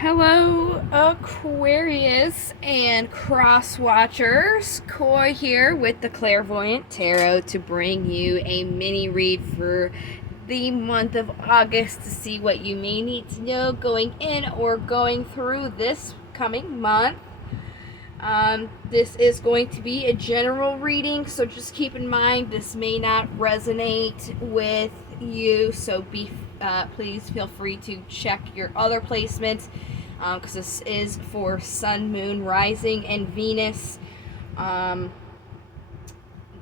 Hello, Aquarius and Cross Watchers. Koi here with the Clairvoyant Tarot to bring you a mini read for the month of August to see what you may need to know going in or going through this coming month. This is going to be a general reading, so just keep in mind this may not resonate with you, so please feel free to check your other placements, because this is for Sun, Moon, Rising, and Venus.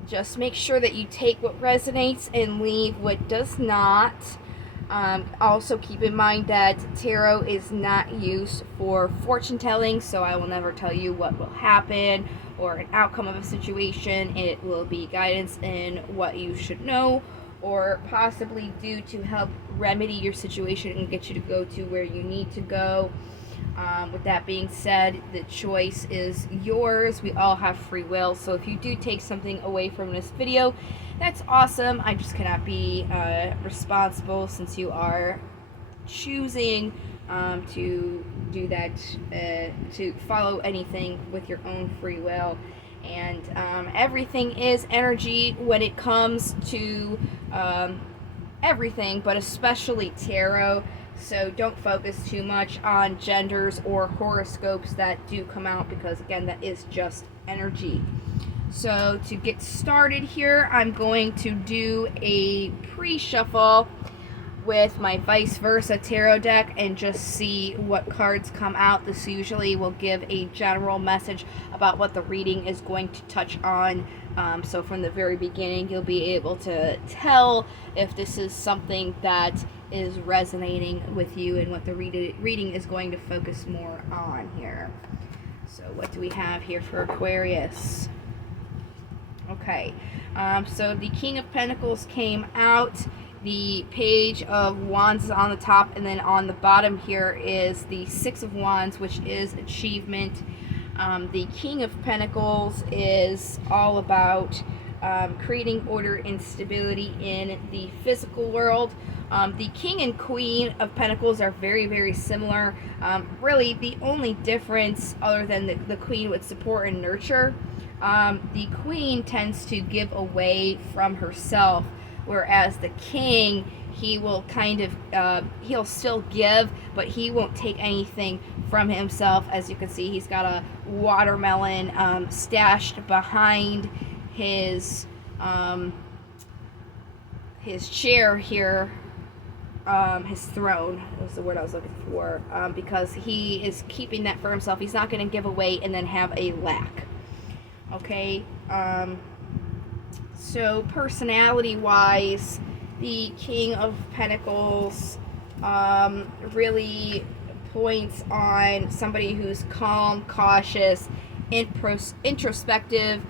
Just make sure that you take what resonates and leave what does not. Also keep in mind that tarot is not used for fortune telling, so I will never tell you what will happen or an outcome of a situation. It will be guidance in what you should know or possibly do to help remedy your situation and get you to go to where you need to go. With that being said, the choice is yours. We all have free will, so if you do take something away from this video, that's awesome. I just cannot be responsible since you are choosing to do that, to follow anything with your own free will. And everything is energy when it comes to everything, but especially tarot. So don't focus too much on genders or horoscopes that do come out, because again, that is just energy. So to get started here, I'm going to do a pre-shuffle with my vice versa tarot deck and just see what cards come out. This usually will give a general message about what the reading is going to touch on. So from the very beginning, you'll be able to tell if this is something that is resonating with you and what the reading is going to focus more on here. So what do we have here for Aquarius? Okay, so the King of Pentacles came out. The Page of Wands is on the top, and then on the bottom here is the Six of Wands, which is achievement. The King of Pentacles is all about creating order and stability in the physical world. The King and Queen of Pentacles are very, very similar. Really, the only difference, other than the Queen would support and nurture, the Queen tends to give away from herself, whereas the King, he will kind of, he'll still give, but he won't take anything from himself. As you can see, he's got a watermelon stashed behind his chair here. His throne was the word I was looking for, because he is keeping that for himself. He's not going to give away and then have a lack. Okay, so personality-wise, the King of Pentacles really points on somebody who's calm, cautious, introspective,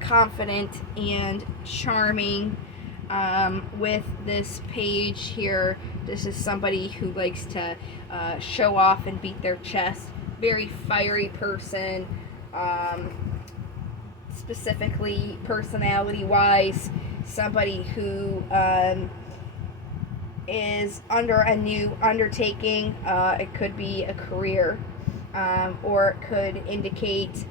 confident, and charming. With this page here, this is somebody who likes to show off and beat their chest. Very fiery person. Specifically personality-wise, somebody who is under a new undertaking. It could be a career, or it could indicate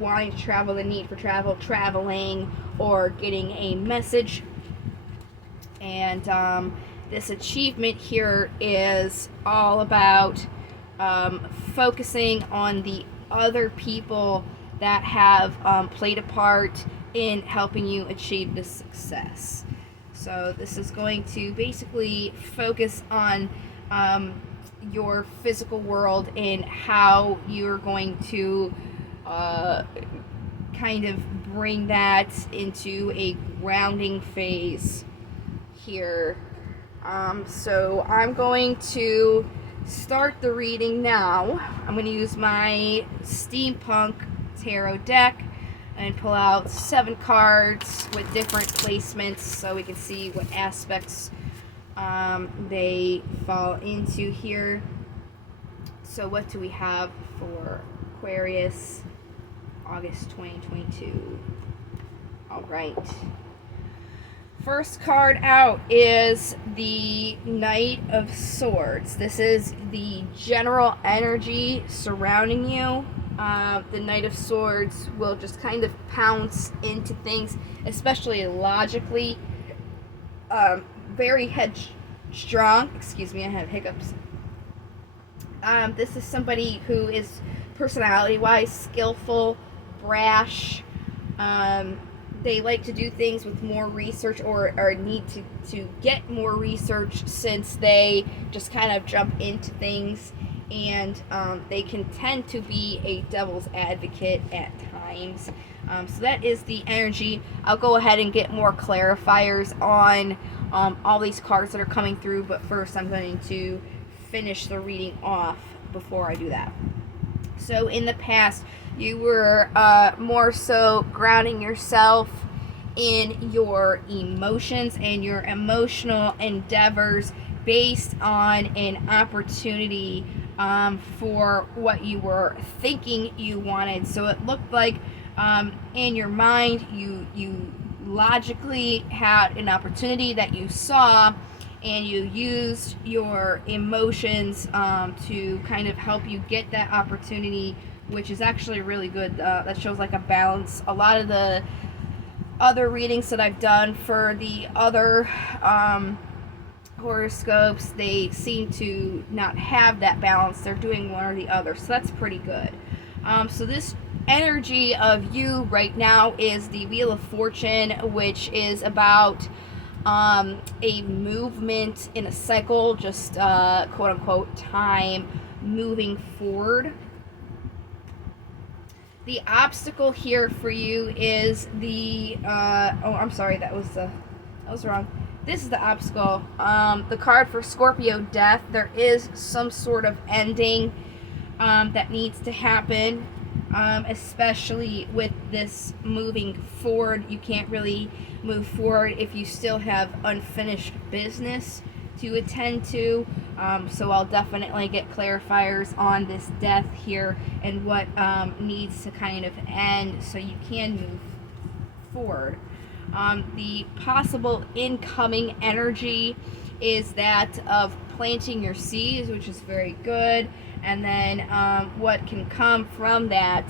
wanting to travel, the need for traveling, or getting a message. And this achievement here is all about focusing on the other people that have played a part in helping you achieve this success. So this is going to basically focus on your physical world and how you're going to kind of bring that into a grounding phase here. So I'm going to start the reading now. I'm going to use my Steampunk Tarot deck and pull out 7 cards with different placements so we can see what aspects they fall into here. So what do we have for Aquarius August 2022? All right. First card out is the Knight of Swords. This is the general energy surrounding you. The Knight of Swords will just kind of pounce into things, especially logically. Very headstrong. Excuse me, I have hiccups. This is somebody who is personality-wise skillful, brash. They like to do things with more research or need to get more research, since they just kind of jump into things, and they can tend to be a devil's advocate at times. So that is the energy. I'll go ahead and get more clarifiers on all these cards that are coming through, but first I'm going to finish the reading off before I do that. So in the past, you were more so grounding yourself in your emotions and your emotional endeavors based on an opportunity for what you were thinking you wanted. So it looked like in your mind you logically had an opportunity that you saw, and you used your emotions to kind of help you get that opportunity, which is actually really good. That shows like a balance. A lot of the other readings that I've done for the other horoscopes, they seem to not have that balance. They're doing one or the other, so that's pretty good. So this energy of you right now is the Wheel of Fortune, which is about a movement in a cycle, just quote unquote time moving forward. The obstacle here for you is the I'm sorry, that was wrong. This is the obstacle. The card for Scorpio, Death. There is some sort of ending that needs to happen, especially with this moving forward. You can't really move forward if you still have unfinished business to attend to. So I'll definitely get clarifiers on this death here and what needs to kind of end so you can move forward. The possible incoming energy is that of planting your seeds, which is very good. And then what can come from that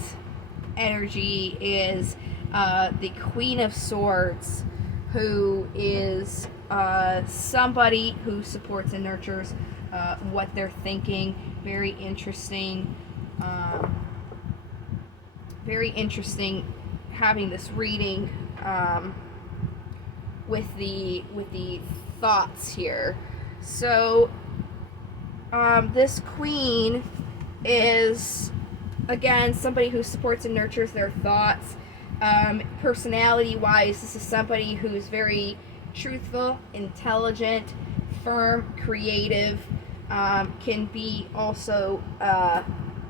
energy is the Queen of Swords, who is somebody who supports and nurtures what they're thinking. Very interesting. Very interesting having this reading with the thoughts here. So this queen is, again, somebody who supports and nurtures their thoughts. Personality wise, this is somebody who's very truthful, intelligent, firm, creative, can be also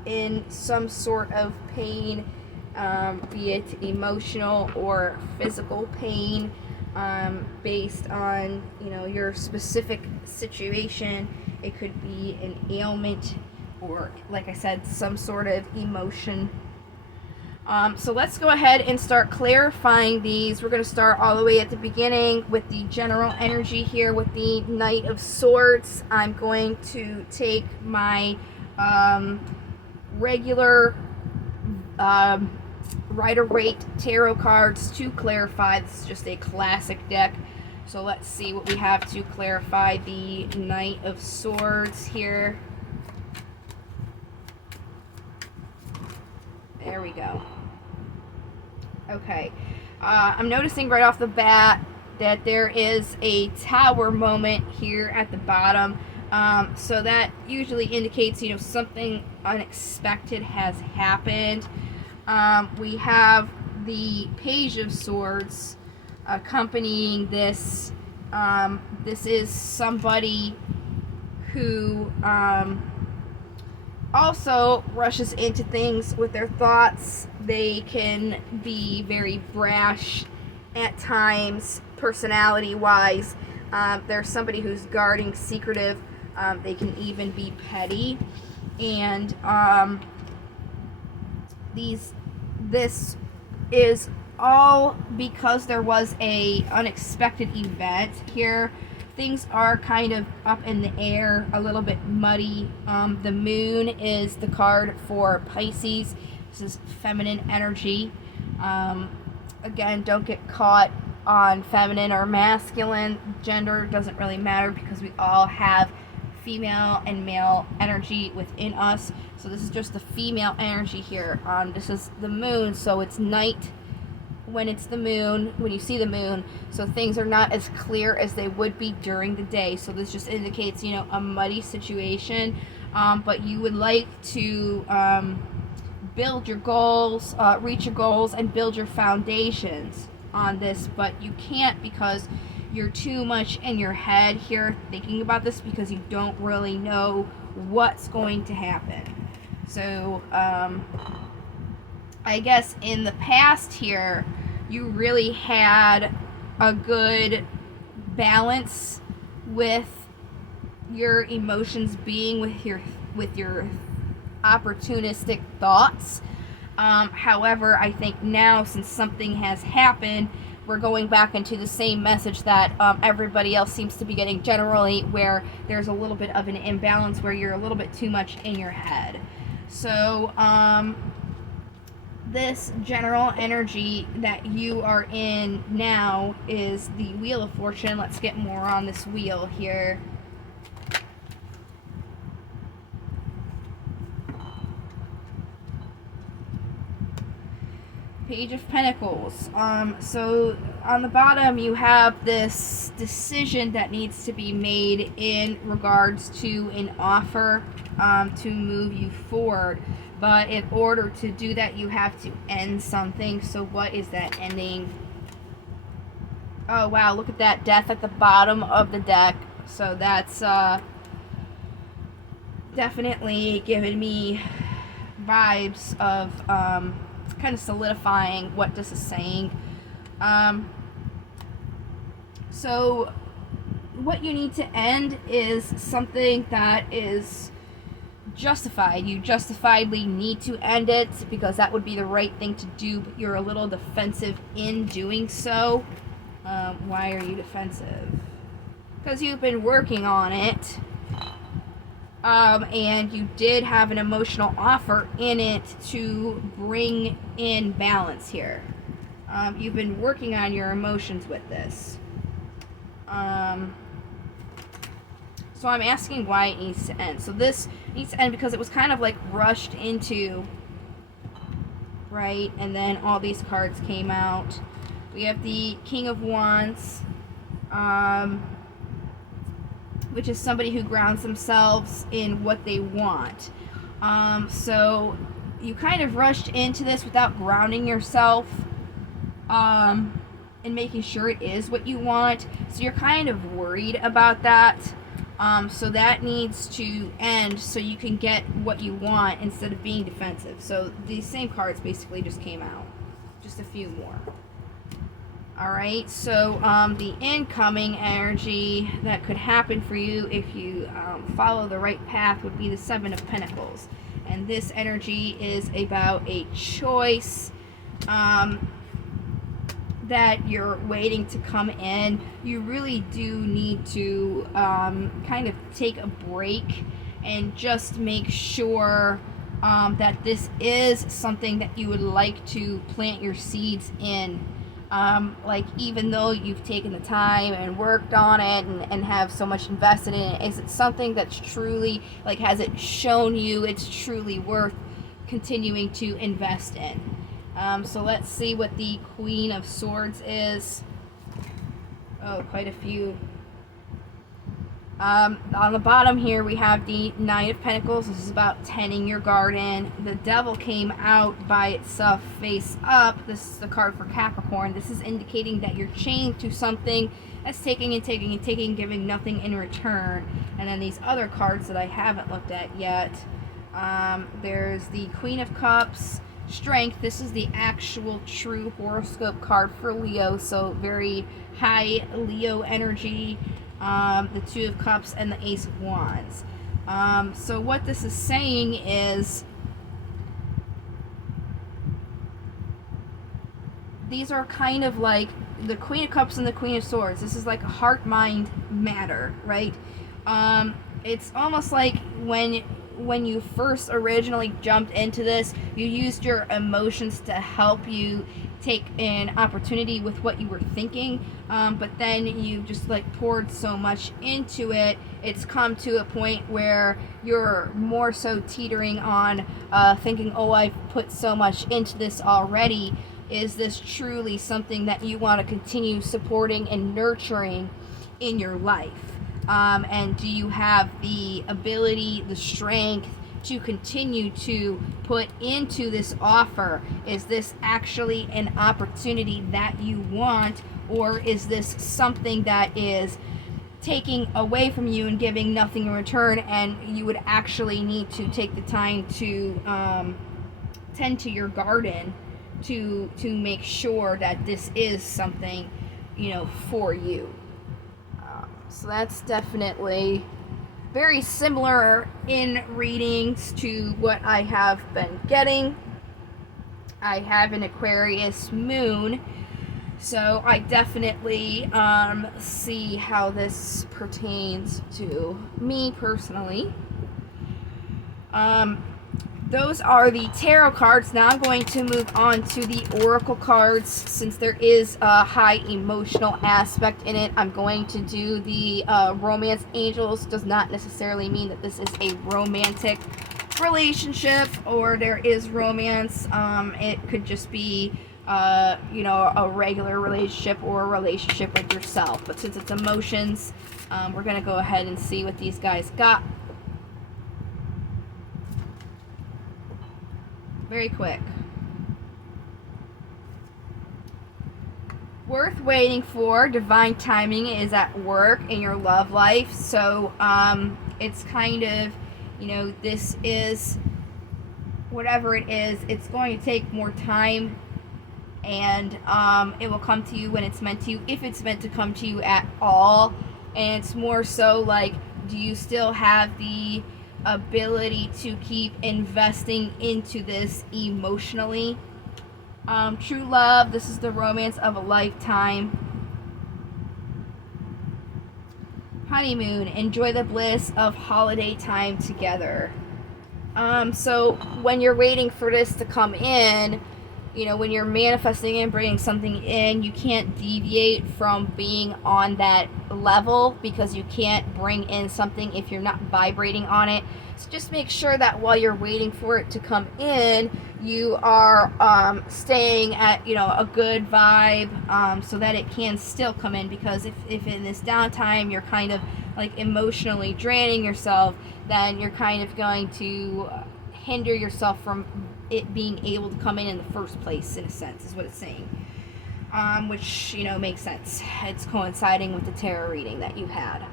in some sort of pain, be it emotional or physical pain, based on your specific situation. It could be an ailment or, like I said, some sort of emotion. So let's go ahead and start clarifying these. We're going to start all the way at the beginning with the general energy here with the Knight of Swords. I'm going to take my regular Rider-Waite tarot cards to clarify. This is just a classic deck. So let's see what we have to clarify the Knight of Swords here. There we go. Okay. I'm noticing right off the bat that there is a tower moment here at the bottom. So that usually indicates, something unexpected has happened. We have the Page of Swords accompanying this. This is somebody who also rushes into things with their thoughts. They can be very brash at times, personality-wise. There's somebody who's guarding, secretive. They can even be petty. And this is all because there was a unexpected event here. Things are kind of up in the air, a little bit muddy. The moon is the card for Pisces. This is feminine energy. Again, don't get caught on feminine or masculine. Gender doesn't really matter because we all have female and male energy within us. So this is just the female energy here. This is the moon, so it's night when it's the moon, when you see the moon, so things are not as clear as they would be during the day. So this just indicates, you know, a muddy situation, but you would like to build your goals, reach your goals, and build your foundations on this, but you can't because you're too much in your head here thinking about this because you don't really know what's going to happen. So I guess in the past here, you really had a good balance with your emotions being with your opportunistic thoughts. However, I think now, since something has happened, we're going back into the same message that everybody else seems to be getting generally, where there's a little bit of an imbalance where you're a little bit too much in your head. So this general energy that you are in now is the Wheel of Fortune. Let's get more on this wheel here. Page of Pentacles. So on the bottom you have this decision that needs to be made in regards to an offer to move you forward. But in order to do that, you have to end something. So what is that ending? Oh wow, look at that Death at the bottom of the deck. So that's definitely giving me vibes of kind of solidifying what this is saying. So what you need to end is something that is justified. You justifiably need to end it because that would be the right thing to do, but you're a little defensive in doing so. Why are you defensive? Because you've been working on it. And you did have an emotional offer in it to bring in balance here. You've been working on your emotions with this. So I'm asking why it needs to end. So this needs to end because it was kind of like rushed into, right? And then all these cards came out. We have the King of Wands, which is somebody who grounds themselves in what they want. So you kind of rushed into this without grounding yourself and making sure it is what you want. So you're kind of worried about that. So that needs to end so you can get what you want instead of being defensive. So these same cards basically just came out. Just a few more. Alright, so the incoming energy that could happen for you if you follow the right path would be the Seven of Pentacles. And this energy is about a choice that you're waiting to come in. You really do need to kind of take a break and just make sure that this is something that you would like to plant your seeds in. Like, even though you've taken the time and worked on it and have so much invested in it, is it something that's truly, like, has it shown you it's truly worth continuing to invest in? So let's see what the Queen of Swords is. Oh, quite a few. On the bottom here we have the Knight of Pentacles. This is about tending your garden. The Devil came out by itself face up. This is the card for Capricorn. This is indicating that you're chained to something that's taking and taking and taking, giving nothing in return. And then these other cards that I haven't looked at yet. There's the Queen of Cups. Strength. This is the actual true horoscope card for Leo, so very high Leo energy. The Two of Cups and the Ace of Wands. So what this is saying is these are kind of like the Queen of Cups and the Queen of Swords. This is like a heart, mind, matter, right? It's almost like when you first originally jumped into this, you used your emotions to help you take an opportunity with what you were thinking, but then you just like poured so much into it, it's come to a point where you're more so teetering on thinking, oh, I've put so much into this already. Is this truly something that you want to continue supporting and nurturing in your life? And do you have the ability, the strength to continue to put into this offer? Is this actually an opportunity that you want, or is this something that is taking away from you and giving nothing in return, and you would actually need to take the time to tend to your garden to make sure that this is something, you know, for you? So that's definitely very similar in readings to what I have been getting. I have an Aquarius moon, so I definitely see how this pertains to me personally. Those are the tarot cards. Now I'm going to move on to the oracle cards. Since there is a high emotional aspect in it, I'm going to do the romance angels. Does not necessarily mean that this is a romantic relationship or there is romance. It could just be you know, a regular relationship or a relationship with yourself. But since it's emotions, we're going to go ahead and see what these guys got. Very quick. Worth waiting for. Divine timing is at work in your love life. So it's kind of, you know, this is whatever it is, it's going to take more time, and it will come to you when it's meant to, if it's meant to come to you at all. And it's more so like, do you still have the ability to keep investing into this emotionally? True love, this is the romance of a lifetime. Honeymoon, enjoy the bliss of holiday time together. So when you're waiting for this to come in, you know, when you're manifesting and bringing something in, you can't deviate from being on that level, because you can't bring in something if you're not vibrating on it. So just make sure that while you're waiting for it to come in, you are staying at, you know, a good vibe, so that it can still come in. Because if in this downtime you're kind of like emotionally draining yourself, then you're kind of going to hinder yourself from it being able to come in the first place, in a sense, is what it's saying. Which, you know, makes sense. It's coinciding with the tarot reading that you had.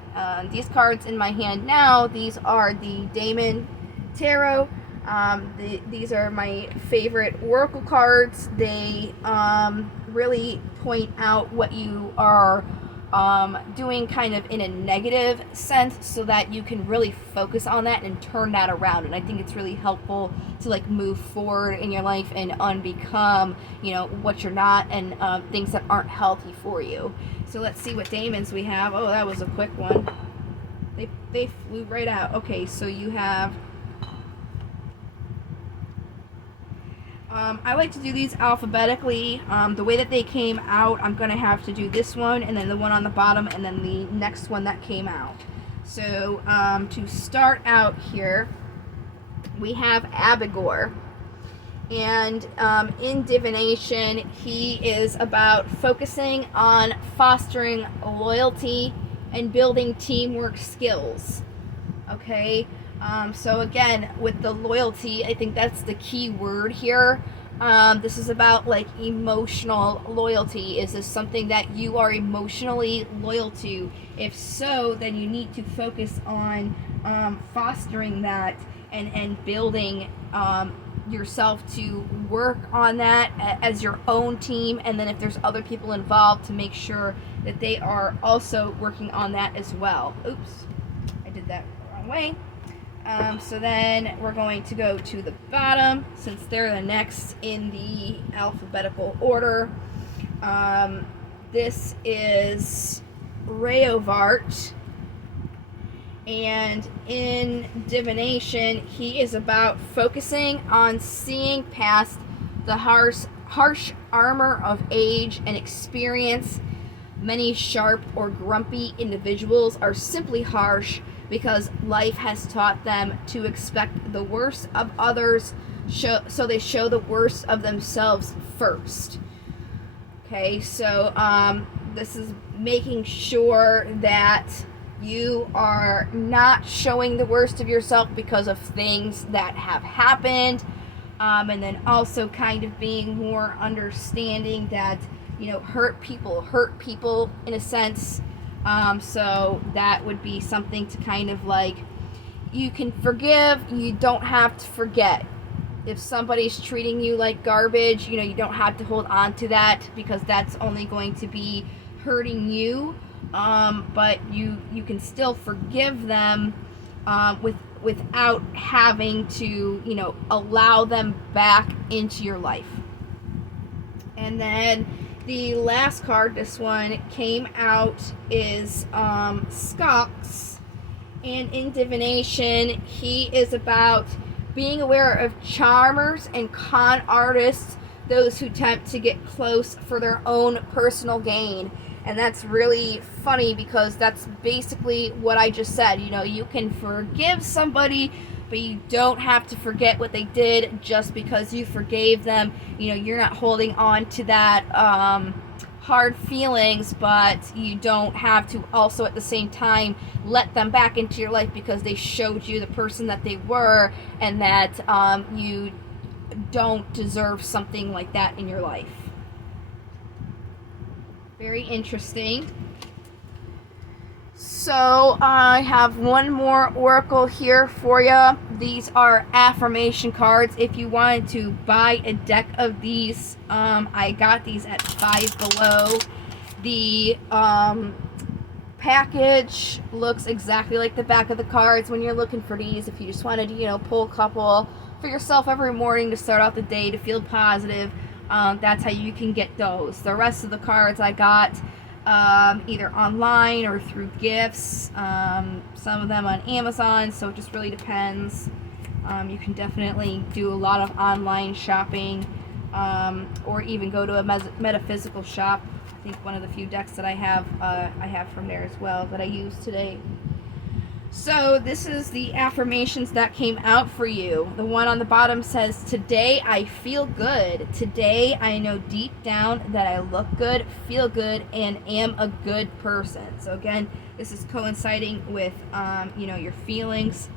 These cards in my hand now, these are the Daemon Tarot. These are my favorite oracle cards. They really point out what you are doing kind of in a negative sense, so that you can really focus on that and turn that around. And I think it's really helpful to like move forward in your life and unbecome, you know, what you're not, and things that aren't healthy for you. So let's see what daemons we have. Oh, that was a quick one. They flew right out. Okay, so you have I like to do these alphabetically. The way that they came out, I'm going to have to do this one, and then the one on the bottom, and then the next one that came out. So to start out here, we have Abigor. And in divination, he is about focusing on fostering loyalty and building teamwork skills. Okay? So again, with the loyalty, I think that's the key word here. This is about like emotional loyalty. Is this something that you are emotionally loyal to? If so, then you need to focus on fostering that and building yourself to work on that as your own team. And then if there's other people involved, to make sure that they are also working on that as well. Oops, I did that the wrong way. So then we're going to go to the bottom, since they're the next in the alphabetical order. This is Reovart, and in divination, he is about focusing on seeing past the harsh armor of age and experience. Many sharp or grumpy individuals are simply harsh because life has taught them to expect the worst of others, so they show the worst of themselves first. Okay, so this is making sure that you are not showing the worst of yourself because of things that have happened, and then also kind of being more understanding that, you know, hurt people in a sense. So that would be something to kind of like, you can forgive, you don't have to forget. If somebody's treating you like garbage, you know, you don't have to hold on to that, because that's only going to be hurting you. But you can still forgive them without having to, you know, allow them back into your life. And then the last card, this one came out, is Skox. And in divination, he is about being aware of charmers and con artists, those who attempt to get close for their own personal gain. And that's really funny, because that's basically what I just said. You know, you can forgive somebody, but you don't have to forget what they did just because you forgave them. You know, you're not holding on to that hard feelings, but you don't have to also at the same time let them back into your life because they showed you the person that they were, and that you don't deserve something like that in your life. Very interesting. So I have one more oracle here for you. These are affirmation cards. If you wanted to buy a deck of these, I got these at Five Below. The package looks exactly like the back of the cards. When you're looking for these, if you just wanted to, you know, pull a couple for yourself every morning to start out the day to feel positive, that's how you can get those. The rest of the cards I got either online or through gifts, some of them on Amazon, so it just really depends. You can definitely do a lot of online shopping, or even go to a metaphysical shop. I think one of the few decks that I have from there as well that I used today. So this is the affirmations that came out for you. The one on the bottom says, today I feel good. Today I know deep down that I look good, feel good, and am a good person. So again, this is coinciding with, you know, your feelings.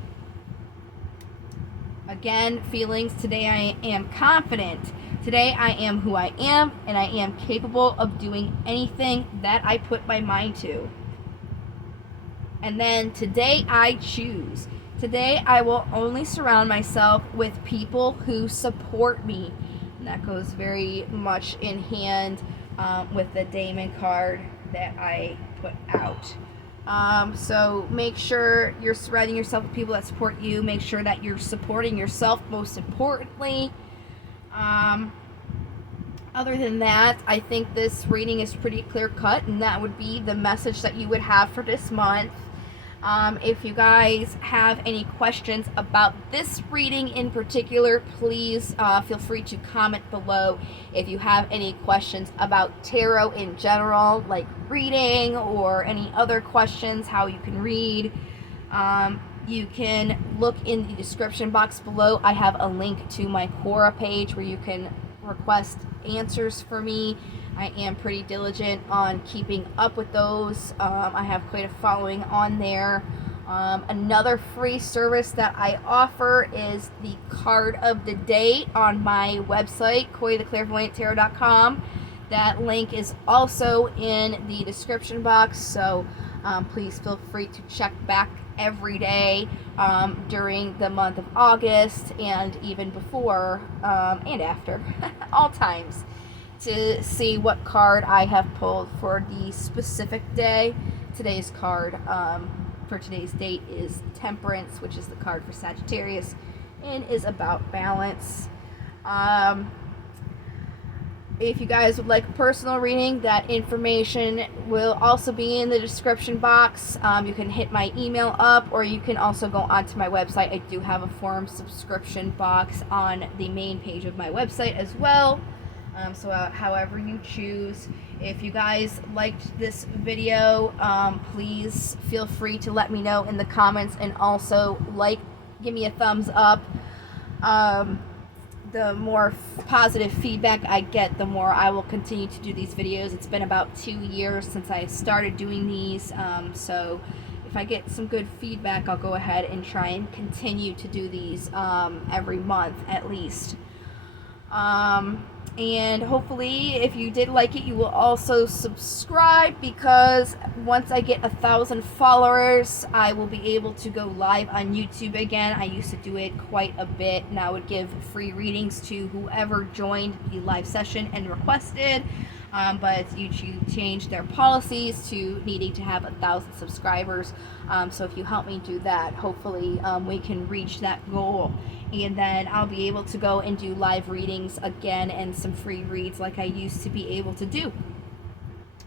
Again, feelings. Today I am confident. Today I am who I am, and I am capable of doing anything that I put my mind to. And then today I choose. Today I will only surround myself with people who support me. And that goes very much in hand with the Daemon card that I put out. So make sure you're surrounding yourself with people that support you. Make sure that you're supporting yourself, most importantly. Other than that, I think this reading is pretty clear cut, and that would be the message that you would have for this month. If you guys have any questions about this reading in particular, please feel free to comment below. If you have any questions about tarot in general, like reading, or any other questions, how you can read, you can look in the description box below. I have a link to my Quora page where you can request answers for me. I am pretty diligent on keeping up with those. I have quite a following on there. Another free service that I offer is the card of the day on my website, KoiTheClairvoyantTarot.com. That link is also in the description box, so please feel free to check back every day during the month of August, and even before and after, all times, to see what card I have pulled for the specific day. Today's card for today's date is Temperance, which is the card for Sagittarius, and is about balance. If you guys would like a personal reading, that information will also be in the description box. You can hit my email up, or you can also go onto my website. I do have a forum subscription box on the main page of my website as well. So however you choose. If you guys liked this video, please feel free to let me know in the comments, and also give me a thumbs up. The more positive feedback I get, the more I will continue to do these videos. It's been about 2 years since I started doing these, so if I get some good feedback, I'll go ahead and try and continue to do these every month at least. And hopefully, if you did like it, you will also subscribe, because once I get 1,000 followers, I will be able to go live on YouTube again. I used to do it quite a bit, and I would give free readings to whoever joined the live session and requested. But YouTube changed their policies to needing to have 1,000 subscribers. So if you help me do that, hopefully we can reach that goal. And then I'll be able to go and do live readings again and some free reads like I used to be able to do.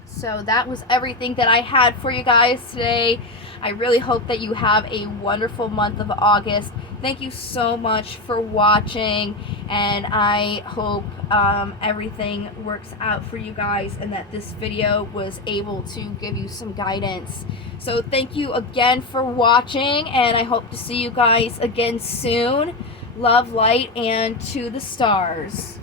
So that was everything that I had for you guys today. I really hope that you have a wonderful month of August. Thank you so much for watching, and I hope everything works out for you guys, and that this video was able to give you some guidance. So thank you again for watching, and I hope to see you guys again soon. Love, light, and to the stars.